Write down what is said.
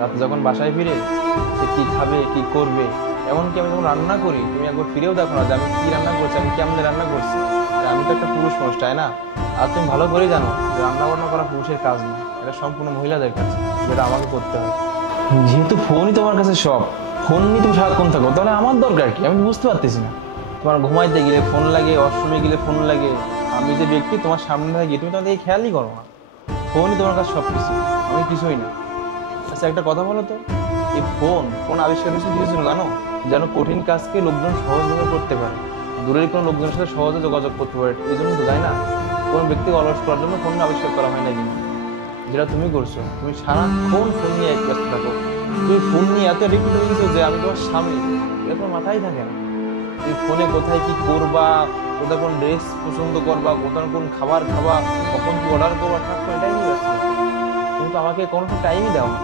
রাতে যখন বাসায় ফিরে সে কি খাবে কি করবে, এমনকি আমি যখন রান্না করি তুমি একবার ফিরেও দেখো না যে আমি কি রান্না করছি, আমি কেমন রান্না করছি। আর আমি তো একটা পুরুষ মানুষ, তাই না? আর তুমি ভালো করেই জানো যে রান্না বান্না করা পুরুষের কাজ না, এটা সম্পূর্ণ মহিলাদের কাজ, যেটা আমাকে করতে হয়। যেহেতু ফোনই তোমার কাছে সব, ফোন নিয়ে তুমি সারাক্ষণ থাকো, তাহলে আমার দরকার কি আমি বুঝতে পারতেছি না। তোমার ঘুমাইতে গেলে ফোন লাগে, ওয়াশরুমে গেলে ফোন লাগে, আমি যে ব্যক্তি তোমার সামনে থাকি তুমি তোমার দিকে খেয়ালই করো না। ফোনই তোমার কাছে সব কিছু, আমি কিছুই না। আচ্ছা একটা কথা বলো তো, এই ফোন ফোন আবিষ্কার হয়েছে কিছু ছিল জানো? যেন কঠিন কাজকে লোকজন সহজভাবে করতে পারে, দূরের কোনো লোকজনের সাথে সহজে যোগাযোগ করতে পারে, এই জন্য তো তাই না? কোনো ব্যক্তিকে অলস করার জন্য ফোন আবিষ্কার করা হয় না কিন্তু, যেটা তুমি করছো, তুমি সারাক্ষণ ফোন নিয়ে এক ব্যস্ত থাকো। তুমি ফোন নিয়ে এত এডিক্টেড হয়ে গেছো যে আমি তোমার স্বামী, এটা তোমার মাথায় থাকে না। তুমি ফোনে কোথায় কি করবা, কোথায় কোন ড্রেস পছন্দ করবা, কোথায় কোন খাবার খাবা, কখন কি অর্ডার করবা, ঠাক করে এটাই নিয়ে ব্যস্ত থাকো। তুমি তো আমাকে কোনো টাইমই দাও না।